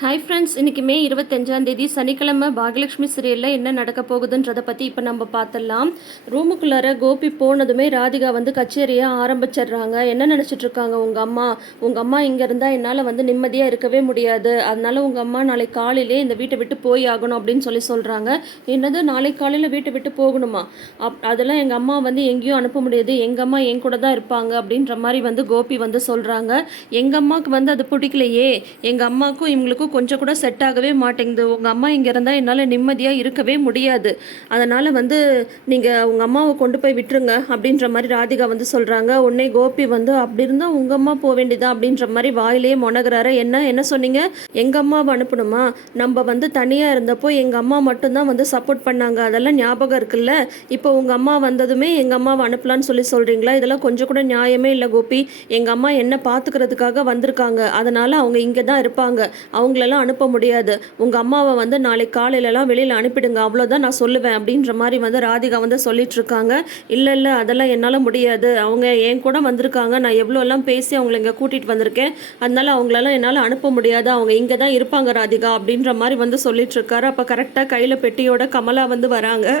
Hi friends, இன்றைக்கி மே 25 சனிக்கிழமை பாகியலட்சுமி சீரியலில் என்ன நடக்க போகுதுன்றதை பற்றி இப்போ நம்ம பார்த்துடலாம். ரூமுக்குள்ளார கோபி போனதுமே ராதிகா வந்து கச்சேரியை ஆரம்பிச்சிடுறாங்க. என்ன நினச்சிட்ருக்காங்க, உங்கள் அம்மா இங்கே இருந்தால் என்னால் வந்து நிம்மதியாக இருக்கவே முடியாது, அதனால உங்கள் அம்மா நாளைக்கு காலையிலே இந்த வீட்டை விட்டு போய் ஆகணும் அப்படின்னு சொல்கிறாங்க. என்னது, நாளைக்கு காலையில் வீட்டை விட்டு போகணுமா? அதெல்லாம் எங்கள் அம்மா வந்து எங்கேயும் அனுப்ப முடியாது, எங்கள் அம்மா என் கூட தான் இருப்பாங்க அப்படின்ற மாதிரி வந்து கோபி வந்து சொல்கிறாங்க. எங்கள் அம்மாவுக்கு வந்து அது பிடிக்கலையே, எங்கள் அம்மாவுக்கும் இவங்களுக்கும் கொஞ்சம் கூட செட் ஆகவே மாட்டேங்குது, உங்கள் அம்மா இங்கே இருந்தால் என்னால் நிம்மதியாக இருக்கவே முடியாது, அதனால் வந்து நீங்கள் உங்கள் அம்மாவை கொண்டு போய் விட்டுருங்க அப்படின்ற மாதிரி ராதிகா வந்து சொல்கிறாங்க. உடனே கோபி வந்து அப்படி இருந்தால் உங்கள் அம்மா போக வேண்டியதா அப்படின்ற மாதிரி வாயிலேயே முனகிறாரு. என்ன சொன்னீங்க, எங்கள் அம்மாவை அனுப்பணுமா? நம்ம வந்து தனியாக இருந்தப்போ எங்கள் அம்மா மட்டும்தான் வந்து சப்போர்ட் பண்ணாங்க, அதெல்லாம் ஞாபகம் இருக்குல்ல, இப்போ உங்கள் அம்மா வந்ததுமே எங்கள் அம்மாவை அனுப்பலான்னு சொல்கிறீங்களா? இதெல்லாம் கொஞ்சம் கூட நியாயமே இல்லை கோபி. எங்கள் அம்மா என்ன பார்த்துக்கிறதுக்காக வந்திருக்காங்க, அதனால் அவங்க இங்கே தான் இருப்பாங்க, அவங்களெல்லாம் அனுப்ப முடியாது, உங்கள் அம்மாவை வந்து நாளைக்கு காலையிலலாம் வெளியில் அனுப்பிடுங்க, அவ்வளோதான் நான் சொல்லுவேன் அப்படின்ற மாதிரி வந்து ராதிகா வந்து சொல்லிட்டு இருக்காங்க. இல்லை அதெல்லாம் என்னால் முடியாது, அவங்க என் கூட வந்திருக்காங்க, நான் எவ்வளோலாம் பேசி அவங்கள இங்கே கூட்டிகிட்டு வந்திருக்கேன், அதனால அவங்களெல்லாம் என்னால் அனுப்ப முடியாது, அவங்க இங்கே தான் இருப்பாங்க ராதிகா அப்படின்ற மாதிரி வந்து சொல்லிட்டு இருக்காரு. அப்போ கரெக்டாக கையில் பெட்டியோட கமலா வந்து வராங்க.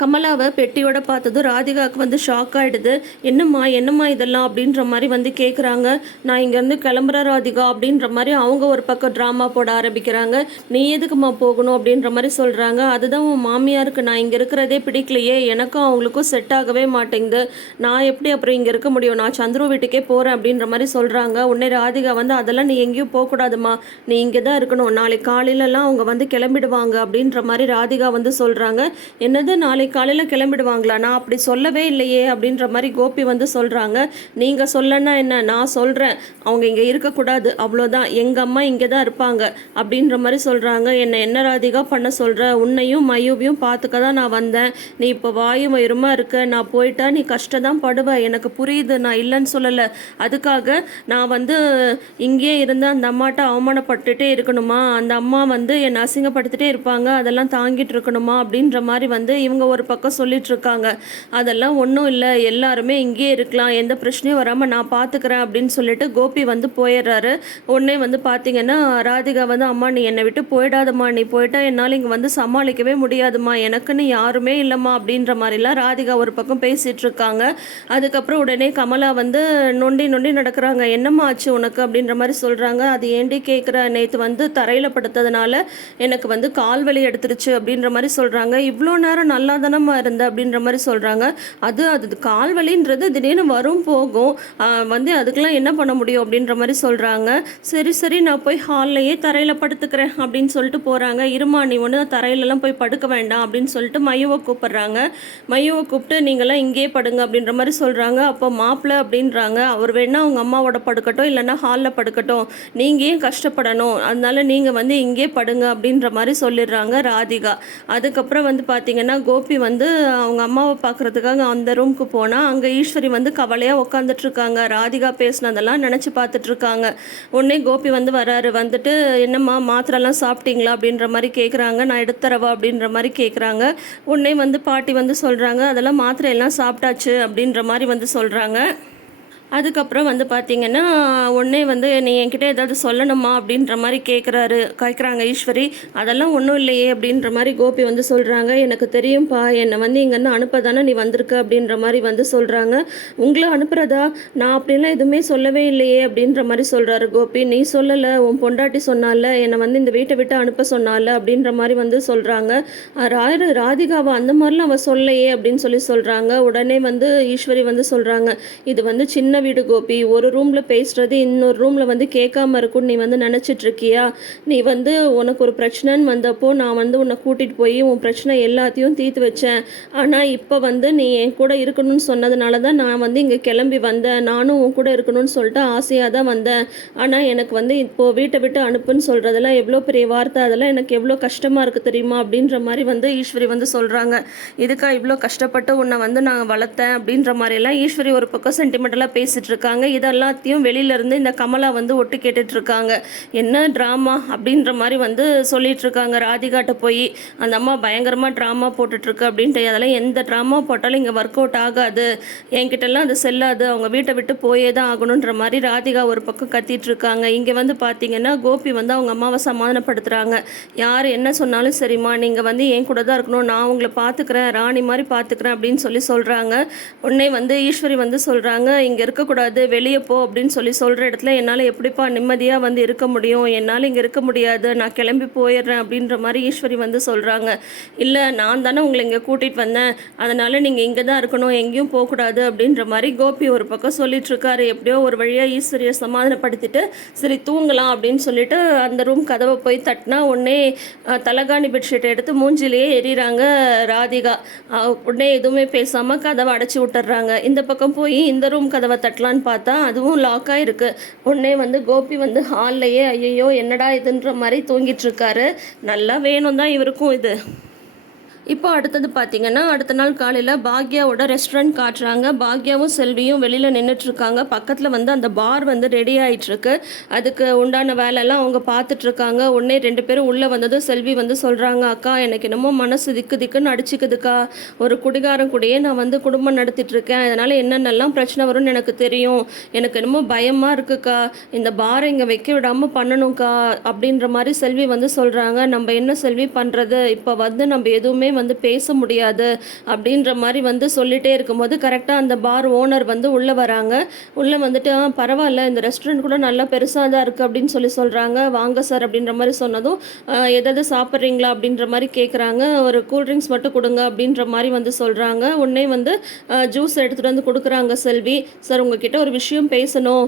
கமலாவை பெட்டியோட பார்த்ததும் ராதிகாவுக்கு வந்து ஷாக் ஆகிடுது. என்னம்மா இதெல்லாம் அப்படின்ற மாதிரி வந்து கேட்குறாங்க. நான் இங்கேருந்து கிளம்புற ராதிகா அப்படின்ற மாதிரி அவங்க ஒரு பக்கம் ட்ராமா போட ஆரம்பிக்கிறாங்க. நீ எதுக்குமா போகணும் அப்படின்ற மாதிரி சொல்கிறாங்க. அதுதான் உன் மாமியாருக்கு நான் இங்கே இருக்கிறதே பிடிக்கலையே, எனக்கும் அவங்களுக்கும் செட் ஆகவே மாட்டேங்குது, நான் எப்படி அப்புறம் இங்கே இருக்க முடியும், நான் சந்துரு வீட்டுக்கே போகிறேன் அப்படின்ற மாதிரி சொல்கிறாங்க. உடனே ராதிகா வந்து அதெல்லாம் நீ எங்கேயும் போகக்கூடாதுமா, நீ இங்கே தான் இருக்கணும், நாளைக்கு காலையிலலாம் அவங்க வந்து கிளம்பிடுவாங்க அப்படின்ற மாதிரி ராதிகா வந்து சொல்கிறாங்க. என்னது, நாளைக்கு காலையில் கிளம்பிடுவாங்களா? நான் அப்படி சொல்லவே இல்லையே அப்படின்ற மாதிரி கோபி வந்து சொல்கிறாங்க. நீங்கள் சொல்லனா என்ன, நான் சொல்கிறேன், அவங்க இங்கே இருக்கக்கூடாது, அவ்வளோதான், எங்கள் அம்மா இங்கே தான் இருப்பாங்க அப்படின்ற மாதிரி சொல்கிறாங்க. என்ன ராதிகா பண்ண சொல்கிற, உன்னையும் மயூவையும் பார்த்துக்க தான் நான் வந்தேன், நீ இப்போ வாயும் வயிறுமா இருக்க, நான் போயிட்டா நீ கஷ்டம் தான் படுவ, எனக்கு புரியுது, நான் இல்லைன்னு சொல்லலை, அதுக்காக நான் வந்து இங்கே இருந்து அந்த அம்மாட்ட அவமானப்பட்டுட்டே இருக்கணுமா, அந்த அம்மா வந்து என்னை அசிங்கப்படுத்திட்டே இருப்பாங்க, அதெல்லாம் தாங்கிட்டு இருக்கணுமா அப்படின்ற மாதிரி வந்து இவங்க ஒரு பக்கம் சொல்லிட்டு இருக்காங்க. அதெல்லாம் ஒன்றும் இல்லை, எல்லாருமே இங்கேயே இருக்கலாம், எந்த பிரச்சனையும் வராமல் நான் பார்த்துக்கிறேன் அப்படின்னு சொல்லிட்டு கோபி வந்து போயிடுறாரு. உடனே வந்து பார்த்தீங்கன்னா ராதிகா வந்து, அம்மா நீ என்னை விட்டு போயிடாதம்மா, நீ போயிட்டா என்னால் இங்கே வந்து சமாளிக்கவே முடியாதுமா, எனக்குன்னு யாருமே இல்லைம்மா அப்படின்ற மாதிரிலாம் ராதிகா ஒரு பக்கம் பேசிகிட்டு இருக்காங்க. அதுக்கப்புறம் உடனே கமலா வந்து நொண்டி நடக்கிறாங்க. என்னம்மா ஆச்சு உனக்கு அப்படின்ற மாதிரி சொல்கிறாங்க. அது ஏண்டி கேட்குற, நேற்று வந்து தரையில் படுத்ததுனால எனக்கு வந்து கால் வலி எடுத்துருச்சு அப்படின்ற மாதிரி சொல்கிறாங்க. இவ்வளோ நேரம் நல்லா தானம்மா இருந்த அப்படின்ற மாதிரி சொல்கிறாங்க. அது கால் வலின்றது திடீர்னு வரும் போகும், வந்து அதுக்கெல்லாம் என்ன பண்ண முடியும் அப்படின்ற மாதிரி சொல்கிறாங்க. சரி நான் போய் ஹால்லையே தரையில் படுத்துக்கிறேன் அப்படின்னு சொல்லிட்டு போகிறாங்க. இருமா, நீ ஒன்று தரையிலலாம் போய் படுக்க வேண்டாம் அப்படின்னு சொல்லிட்டு மையுவை கூப்பிட்றாங்க. மையுவை கூப்பிட்டு நீங்களாம் இங்கேயே படுங்க அப்படின்ற மாதிரி சொல்கிறாங்க. அப்போ மாப்பிள்ளை அப்படின்றாங்க, அவர் வேணால் அவங்க அம்மாவோட படுக்கட்டும், இல்லைன்னா ஹாலில் படுக்கட்டும், நீங்கள் ஏன் கஷ்டப்படணும், அதனால நீங்கள் வந்து இங்கே படுங்க அப்படின்ற மாதிரி சொல்லிடுறாங்க ராதிகா. அதுக்கப்புறம் வந்து பார்த்தீங்கன்னா கோபி வந்து அவங்க அம்மாவை பார்க்குறதுக்காக அந்த ரூமுக்கு போனால் அங்கே ஈஸ்வரி வந்து கவலையாக உட்காந்துட்ருக்காங்க. ராதிகா பேசினதெல்லாம் நினச்சி பார்த்துட்ருக்காங்க. உடனே கோபி வந்து வராரு. வந்துட்டு என்னம்மா மாத்திரைலாம் சாப்பிட்டீங்களா அப்படின்ற மாதிரி கேட்குறாங்க. நான் எடுத்துறவா அப்படின்ற மாதிரி கேட்குறாங்க. உடனே வந்து பாட்டி வந்து சொல்கிறாங்க, அதெல்லாம் மாத்திரையெல்லாம் சாப்பிட்டாச்சு அப்படின்ற மாதிரி வந்து சொல்கிறாங்க. அதுக்கப்புறம் வந்து பார்த்திங்கன்னா உடனே வந்து நீ என்கிட்ட ஏதாவது சொல்லணுமா அப்படின்ற மாதிரி கேட்குறாங்க ஈஸ்வரி. அதெல்லாம் ஒன்றும் இல்லையே அப்படின்ற மாதிரி கோபி வந்து சொல்கிறாங்க. எனக்கு தெரியும்ப்பா, என்னை வந்து இங்கேருந்து அனுப்ப தானே நீ வந்திருக்க அப்படின்ற மாதிரி வந்து சொல்கிறாங்க. உங்களை அனுப்புகிறதா, நான் அப்படின்லாம் எதுவுமே சொல்லவே இல்லையே அப்படின்ற மாதிரி சொல்கிறாரு கோபி. நீ சொல்லலை, உன் பொண்டாட்டி சொன்னால, என்னை வந்து இந்த வீட்டை விட்டு அனுப்ப சொன்னால அப்படின்ற மாதிரி வந்து சொல்கிறாங்க. ராதிகாவை அந்த மாதிரிலாம் அவள் சொல்லையே அப்படின்னு சொல்கிறாங்க. உடனே வந்து ஈஸ்வரி வந்து சொல்கிறாங்க, இது வந்து சின்ன வீடு கோபி, ஒரு ரூமில் பேசுகிறது இன்னொரு ரூமில் வந்து கேட்காம இருக்கும்னு நீ வந்து நினச்சிட்ருக்கியா? நீ வந்து உனக்கு ஒரு பிரச்சனைன்னு வந்தப்போ நான் வந்து உன்னை கூட்டிகிட்டு போய் உன் பிரச்சனை எல்லாத்தையும் தீர்த்து வச்சேன். ஆனால் இப்போ வந்து நீ என் கூட இருக்கணும்னு சொன்னதுனால தான் நான் வந்து இங்கே கிளம்பி வந்தேன். நானும் உன் கூட இருக்கணும்னு சொல்லிட்டு ஆசையாக தான் வந்தேன். ஆனால் எனக்கு வந்து இப்போது வீட்டை விட்டு அனுப்புன்னு சொல்கிறதெல்லாம் எவ்வளோ பெரிய வார்த்தை, அதெல்லாம் எனக்கு எவ்வளோ கஷ்டமாக இருக்குது தெரியுமா அப்படின்ற மாதிரி வந்து ஈஸ்வரி வந்து சொல்கிறாங்க. இதுக்காக இவ்வளோ கஷ்டப்பட்டு உன்னை வந்து நான் வளர்த்தேன் அப்படின்ற மாதிரியெல்லாம் ஈஸ்வரி ஒரு பக்கம் சென்டிமெண்டலாக பேசி பேசிகிட்டு இருக்காங்க. இதெல்லாத்தையும் வெளியிலேருந்து இந்த கமலா வந்து ஒட்டு கேட்டுட்ருக்காங்க. என்ன ட்ராமா அப்படின்ற மாதிரி வந்து சொல்லிகிட்டு இருக்காங்க ராதிகாட்ட போய். அந்த அம்மா பயங்கரமாக ட்ராமா போட்டுட்ருக்கு அப்படின்ட்டு. அதெல்லாம் எந்த ட்ராமா போட்டாலும் இங்கே ஒர்க் அவுட் ஆகாது, என்கிட்டலாம் அது செல்லாது, அவங்க வீட்டை விட்டு போயே தான் ஆகணுன்ற மாதிரி ராதிகா ஒரு பக்கம் கத்திட்டு இருக்காங்க. இங்கே வந்து பார்த்தீங்கன்னா கோபி வந்து அவங்க அம்மாவை சமாதானப்படுத்துகிறாங்க. யார் என்ன சொன்னாலும் சரிம்மா, நீங்கள் வந்து என் கூட தான் இருக்கணும், நான் உங்களை பார்த்துக்கிறேன், ராணி மாதிரி பார்த்துக்கிறேன் அப்படின்னு சொல்கிறாங்க. உடனே வந்து ஈஸ்வரி வந்து சொல்கிறாங்க, இங்கே இருக்கக்கூடாது, வெளியே போ அப்படின்னு சொல்கிற இடத்துல என்னால் எப்படிப்பா நிம்மதியாக வந்து இருக்க முடியும், என்னால் இங்கே இருக்க முடியாது, நான் கிளம்பி போயிடுறேன் அப்படின்ற மாதிரி ஈஸ்வரி வந்து சொல்கிறாங்க. இல்லை, நான் தானே உங்களை இங்கே கூட்டிகிட்டு வந்தேன், அதனால் நீங்கள் இங்கே தான் இருக்கணும், எங்கேயும் போகக்கூடாது அப்படின்ற மாதிரி கோபி ஒரு பக்கம் சொல்லிட்டுருக்காரு. எப்படியோ ஒரு வழியாக ஈஸ்வரியை சமாதானப்படுத்திட்டு சரி தூங்கலாம் அப்படின்னு சொல்லிட்டு அந்த ரூம் கதவை போய் தட்டினா உடனே தலகாணி பெட்ஷீட்டை எடுத்து மூஞ்சிலேயே எறிகிறாங்க ராதிகா. உடனே எதுவுமே பேசாமல் கதவை அடைச்சி விட்டுறாங்க. இந்த பக்கம் போய் இந்த ரூம் கதவை தட்டலான்னு பார்த்தா அதுவும் லாக்காக இருக்குது. உடனே வந்து கோபி வந்து ஹால்லையே ஐயோ என்னடா இதுன்ற மாதிரி தூங்கிட்டு இருக்காரு. நல்லா வேணும் தான் இவருக்கும் இது. இப்போ அடுத்தது பார்த்திங்கன்னா அடுத்த நாள் காலையில் பாக்யாவோட ரெஸ்டாரண்ட் காட்டுறாங்க. பாக்யாவும் செல்வியும் வெளியில் நின்றுட்டுருக்காங்க. பக்கத்தில் வந்து அந்த பார் வந்து ரெடி ஆகிட்டுருக்கு. அதுக்கு உண்டான வேலையெல்லாம் அவங்க பார்த்துட்ருக்காங்க. உடனே 2 பேரும் உள்ளே வந்ததும் செல்வி வந்து சொல்கிறாங்க, அக்கா எனக்கு என்னமோ மனசு திக்குன்னு அடிச்சுக்குதுக்கா, ஒரு குடிகாரன் கூடயே நான் வந்து குடும்பம் நடத்திட்டுருக்கேன், அதனால் என்னென்னலாம் பிரச்சனை வரும்னு எனக்கு தெரியும், எனக்கு என்னமோ பயமாக இருக்குக்கா, இந்த பாரை இங்கே வைக்க விடாமல் பண்ணணும்க்கா அப்படின்ற மாதிரி செல்வி வந்து சொல்கிறாங்க. நம்ம என்ன செல்வி பண்ணுறது, இப்போ வந்து நம்ம எதுவுமே வந்து பேச முடியாது அப்படின்ற மாதிரி வந்து சொல்லிட்டே இருக்கும்போது கரெக்டாக அந்த பார் ஓனர் வந்து உள்ளே வராங்க. உள்ளே வந்துட்டு பரவாயில்ல, இந்த ரெஸ்டாரண்ட் கூட நல்லா பெருசாக தான் இருக்குது அப்படின்னு சொல்கிறாங்க. வாங்க சார் அப்படின்ற மாதிரி சொன்னதும் எதாவது சாப்பிட்றீங்களா அப்படின்ற மாதிரி கேட்குறாங்க. ஒரு கூல்ட்ரிங்க்ஸ் மட்டும் கொடுங்க அப்படின்ற மாதிரி வந்து சொல்கிறாங்க. உடனே வந்து ஜூஸ் எடுத்துகிட்டு வந்து கொடுக்குறாங்க செல்வி. சார் உங்ககிட்ட ஒரு விஷயம் பேசணும்,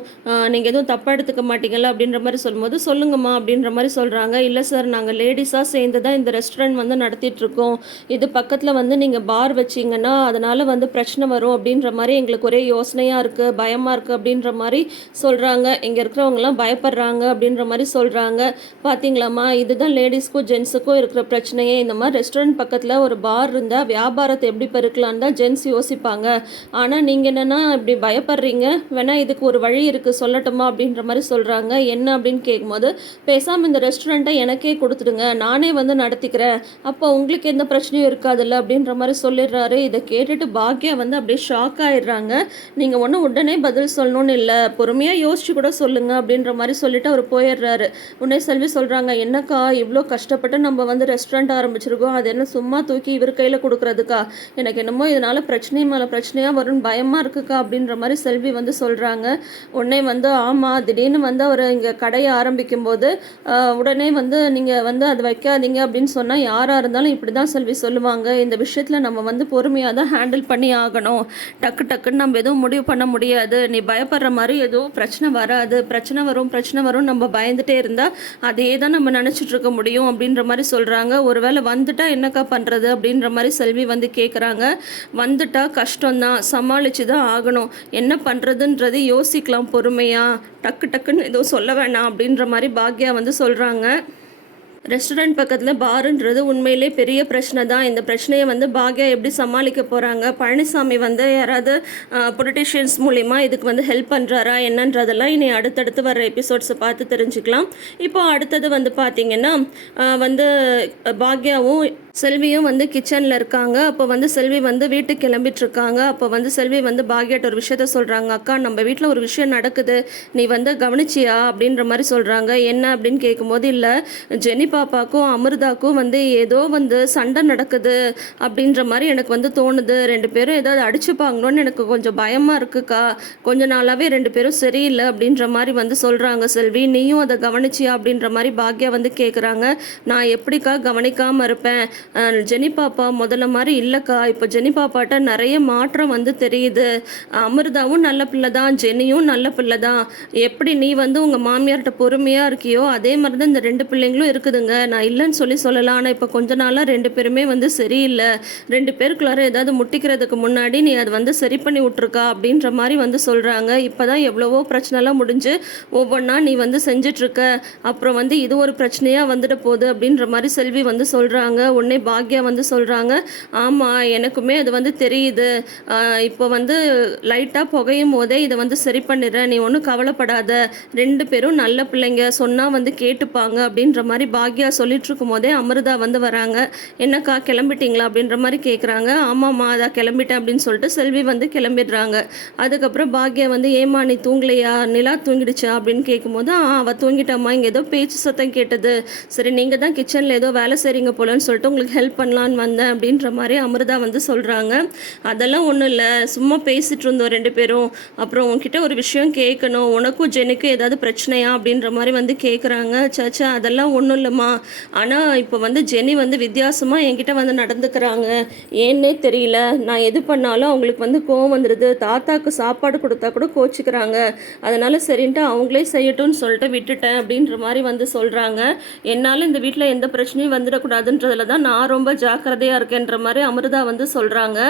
நீங்கள் எதுவும் தப்பாக எடுத்துக்க மாட்டீங்களா அப்படின்ற மாதிரி சொல்லும்போது சொல்லுங்கம்மா அப்படின்ற மாதிரி சொல்கிறாங்க. இல்லை சார், நாங்கள் லேடிஸாக சேர்ந்து தான் இந்த ரெஸ்டாரண்ட் வந்து நடத்திட்டுருக்கோம், இது பக்கத்தில் வந்து நீங்கள் பார் வச்சிங்கன்னா அதனால் வந்து பிரச்சனை வரும் அப்படின்ற மாதிரி எங்களுக்கு ஒரே யோசனையாக இருக்குது, பயமாக இருக்குது அப்படின்ற மாதிரி சொல்கிறாங்க. இங்கே இருக்கிறவங்களாம் பயப்படுறாங்க அப்படின்ற மாதிரி சொல்கிறாங்க. பார்த்தீங்களாம்மா, இதுதான் லேடிஸ்க்கும் ஜென்ஸுக்கும் இருக்கிற பிரச்சனையே. இந்த மாதிரி ரெஸ்டாரண்ட் பக்கத்தில் ஒரு பார் இருந்தால் வியாபாரத்தை எப்படி பெருக்கலான்னு தான் ஜென்ஸ் யோசிப்பாங்க. ஆனால் நீங்கள் என்னென்னா இப்படி பயப்படுறீங்க, வேணால் இதுக்கு ஒரு வழி இருக்குது சொல்லட்டுமா அப்படின்ற மாதிரி சொல்கிறாங்க. என்ன அப்படின்னு கேட்கும்போது, பேசாமல் இந்த ரெஸ்டாரண்ட்டை எனக்கே கொடுத்துடுங்க, நானே வந்து நடத்திக்கிறேன், அப்போ உங்களுக்கு எந்த பிரச்சனையும் இருக்காதுல்ல அப்படின்ற மாதிரி சொல்லிடுறாரு. இதை கேட்டுட்டு பாக்யா வந்து அப்படியே ஷாக் ஆயிடுறாங்க. நீங்கள் ஒன்றும் உடனே பதில் சொல்லணும்னு இல்லை, பொறுமையாக யோசிச்சு கூட சொல்லுங்கள் அப்படின்ற மாதிரி சொல்லிட்டு அவர் போயிடுறாரு. உடனே செல்வி சொல்கிறாங்க, என்னக்கா இவ்வளோ கஷ்டப்பட்டு நம்ம வந்து ரெஸ்டாரண்ட் ஆரம்பிச்சிருக்கோம், அது என்ன சும்மா தூக்கி இவர் கையில் கொடுக்குறதுக்கா, எனக்கு என்னமோ இதனால் பிரச்சனை மேலே பிரச்சனையாக வரும்னு பயமாக இருக்குக்கா அப்படின்ற மாதிரி செல்வி வந்து சொல்கிறாங்க. உடனே வந்து ஆமாம், திடீர்னு வந்து அவர் இங்கே கடையை ஆரம்பிக்கும் போது உடனே வந்து நீங்கள் வந்து அதை வைக்காதீங்க அப்படின்னு சொன்னால் யாராக இருந்தாலும் இப்படி தான் செல்வி சொல்லுவாங்க. இந்த விஷயத்தில் நம்ம வந்து பொறுமையாக தான் ஹேண்டில் பண்ணி ஆகணும், டக்குன்னு நம்ம எதுவும் முடிவு பண்ண முடியாது, நீ பயப்படுற மாதிரி எதுவும் பிரச்சனை வராது, பிரச்சனை வரும் நம்ம பயந்துட்டே இருந்தால் அதே தான் நம்ம நினச்சிட்டு இருக்க முடியும் அப்படின்ற மாதிரி சொல்கிறாங்க. ஒருவேளை வந்துட்டா என்னக்கா பண்ணுறது அப்படின்ற மாதிரி செல்வி வந்து கேட்குறாங்க. வந்துட்டா கஷ்டம்தான், சமாளித்து தான் ஆகணும், என்ன பண்ணுறதுன்றது யோசிக்கலாம் பொறுமையாக, டக்குன்னு எதுவும் சொல்ல வேணாம் அப்படின்ற மாதிரி பாக்யா வந்து சொல்கிறாங்க. ரெஸ்டாரண்ட் பக்கத்தில் பாருன்றது உண்மையிலே பெரிய பிரச்சனை தான். இந்த பிரச்சனையை வந்து பாக்யா எப்படி சமாளிக்க போகிறாங்க, பழனிசாமி வந்து யாராவது பொலிட்டிஷியன்ஸ் மூலிமா இதுக்கு வந்து ஹெல்ப் பண்ணுறாரா என்னன்றதெல்லாம் இனி அடுத்தடுத்து வர எபிசோட்ஸை பார்த்து தெரிஞ்சுக்கலாம். இப்போ அடுத்தது வந்து பார்த்திங்கன்னா வந்து பாக்யாவும் செல்வியும் வந்து கிச்சனில் இருக்காங்க. அப்போ வந்து செல்வி வந்து வீட்டுக்கு கிளம்பிட்டுருக்காங்க. அப்போ வந்து செல்வி வந்து பாக்யாட்ட ஒரு விஷயத்த சொல்கிறாங்க, அக்கா நம்ம வீட்டில் ஒரு விஷயம் நடக்குது, நீ வந்து கவனிச்சியா அப்படின்ற மாதிரி சொல்கிறாங்க. என்ன அப்படின்னு கேட்கும்போது, இல்லை ஜெனி பாப்பாக்கும் அமிர்தாக்கும் வந்து ஏதோ வந்து சண்டை நடக்குது அப்படின்ற மாதிரி எனக்கு வந்து தோணுது, 2 பேரும் ஏதாவது அடிச்சுப்பாங்களோன்னு எனக்கு கொஞ்சம் பயமாக இருக்குக்கா, கொஞ்ச நாளாகவே 2 பேரும் சரியில்லை அப்படின்ற மாதிரி வந்து சொல்கிறாங்க செல்வி. நீயும் அதை கவனிச்சியா அப்படின்ற மாதிரி பாக்யா வந்து கேட்குறாங்க. நான் எப்படிக்கா கவனிக்காமல் இருப்பேன், ஜெனி பாப்பா முதல்ல மாதிரி இல்லைக்கா, இப்போ ஜெனி பாப்பாட்ட நிறைய மாற்றம் வந்து தெரியுது, அமிர்தாவும் நல்ல பிள்ளை தான், ஜெனியும் நல்ல பிள்ளை தான், எப்படி நீ வந்து உங்கள் மாமியார்கிட்ட பொறுமையாக இருக்கியோ அதே மாதிரி தான் இந்த 2 பிள்ளைங்களும் இருக்குதுங்க, நான் இல்லைன்னு சொல்லலாம், ஆனால் இப்போ கொஞ்ச நாளாக 2 பேருமே வந்து சரியில்லை, 2 பேருக்குள்ளார ஏதாவது முட்டிக்கிறதுக்கு முன்னாடி நீ அதை வந்து சரி பண்ணி விட்ருக்கா அப்படின்ற மாதிரி வந்து சொல்கிறாங்க. இப்போ தான் எவ்வளவோ பிரச்சனைலாம் முடிஞ்சு ஒவ்வொன்றா நீ வந்து செஞ்சிட்ருக்க, அப்புறம் வந்து இது ஒரு பிரச்சனையாக வந்துட போகுது அப்படின்ற மாதிரி செல்வி வந்து சொல்கிறாங்க. உடனே உடனே பாக்யா வந்து சொல்கிறாங்க, ஆமாம் எனக்குமே அது வந்து தெரியுது. இப்போ வந்து லைட்டாக புகையும் போதே இதை வந்து சரி பண்ணிடுறேன், நீ ஒன்றும் கவலைப்படாத, 2 பேரும் நல்ல பிள்ளைங்க, சொன்னால் வந்து கேட்டுப்பாங்க அப்படின்ற மாதிரி பாக்யா சொல்லிட்டு இருக்கும் போதே அமிர்தா வந்து வராங்க. என்னக்கா கிளம்பிட்டீங்களா அப்படின்ற மாதிரி கேட்குறாங்க. ஆமாம்மா அதான் கிளம்பிட்டேன் அப்படின்னு சொல்லிட்டு செல்வி வந்து கிளம்பிடுறாங்க. அதுக்கப்புறம் பாக்யா வந்து ஏம்மா நீ தூங்கலையா, நிலா தூங்கிடுச்சா அப்படின்னு கேட்கும்போது அவள் தூங்கிட்டாம்மா, இங்கே ஏதோ பேச்சு சத்தம் கேட்டது, சரி நீங்கள் தான் கிச்சனில் ஏதோ வேலை செய்கிறீங்க போலன்னு சொல்லிட்டு உங்களுக்கு ஹெல்ப் பண்ணலான்னு வந்தேன் அப்படின்ற மாதிரி அமிர்தா வந்து சொல்கிறாங்க. அதெல்லாம் ஒன்றும் இல்லை, சும்மா பேசிகிட்டு இருந்தோம் 2 பேரும், அப்புறம் உன்கிட்ட ஒரு விஷயம் கேட்கணும், உனக்கும் ஜெனிக்கும் ஏதாவது பிரச்சனையா அப்படின்ற மாதிரி வந்து கேட்குறாங்க. சச்சா அதெல்லாம் ஒன்றும் இல்லைம்மா, ஆனால் இப்போ வந்து ஜெனி வந்து வித்தியாசமாக என்கிட்ட வந்து நடந்துக்கிறாங்க, ஏன்னே தெரியல, நான் எது பண்ணாலும் அவங்களுக்கு வந்து கோவம் வந்துடுது, தாத்தாக்கு சாப்பாடு கொடுத்தா கூட கோச்சிக்கிறாங்க, அதனால் சரின்ட்டு அவங்களே செய்யட்டும்னு சொல்லிட்டு விட்டுட்டேன் அப்படின்ற மாதிரி வந்து சொல்கிறாங்க. என்னால் இந்த வீட்டில் எந்த பிரச்சனையும் வந்துடக்கூடாதுன்றதுல தான் நான் ரொம்ப ஜாக்கிரதையாக இருக்கேன்ற மாதிரி அமிர்தா வந்து சொல்கிறாங்க.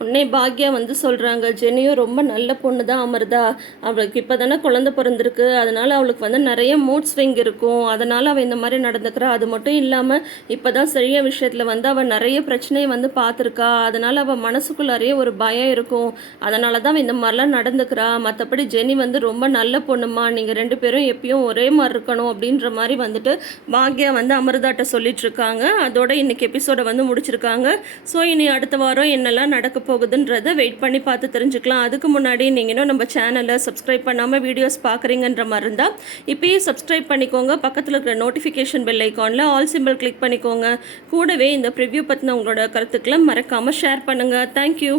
உடனே பாக்யா வந்து சொல்கிறாங்க, ஜெனியும் ரொம்ப நல்ல பொண்ணு தான் அமிர்தா, அவளுக்கு இப்போ தானே குழந்தை பிறந்திருக்கு, அதனால் அவளுக்கு வந்து நிறைய மூட் ஸ்விங் இருக்கும், அதனால் அவள் இந்த மாதிரி நடந்துக்கிறா. அது மட்டும் இல்லாமல் இப்போ தான் சரியா விஷயத்தில் வந்து அவள் நிறைய பிரச்சனையை வந்து பார்த்துருக்கா, அதனால் அவள் மனசுக்குள்ளாரையே ஒரு பயம் இருக்கும், அதனால தான் அவள் இந்த மாதிரிலாம் நடந்துக்கிறா. மற்றபடி ஜெனி வந்து ரொம்ப நல்ல பொண்ணுமா, நீங்கள் 2 பேரும் எப்பயும் ஒரே மாதிரி இருக்கணும் அப்படின்ற மாதிரி வந்துட்டு பாக்யா வந்து அமிர்தாட்ட சொல்லிட்டு இருக்காங்க. அதோட இன்னைக்கு எபிசோடை வந்து முடிச்சிருக்காங்க. ஸோ இனி அடுத்த வாரம் என்னெல்லாம் நடக்க போகுதுன்றதை வெயிட் பண்ணி பார்த்து தெரிஞ்சுக்கலாம். அதுக்கு முன்னாடி நீங்கள் இன்னும் நம்ம சேனலை சப்ஸ்கிரைப் பண்ணாமல் வீடியோஸ் பார்க்குறீங்கன்ற மாதிரி இருந்தால் இப்போயே சப்ஸ்கிரைப் பண்ணிக்கோங்க. பக்கத்தில் இருக்கிற நோட்டிஃபிகேஷன் பெல் ஐக்கானில் ஆல் சிம்பிள் கிளிக் பண்ணிக்கோங்க. கூடவே இந்த ப்ரிவ்யூ பற்றின உங்களோட கருத்துக்களை மறக்காமல் ஷேர் பண்ணுங்கள். தேங்க்யூ.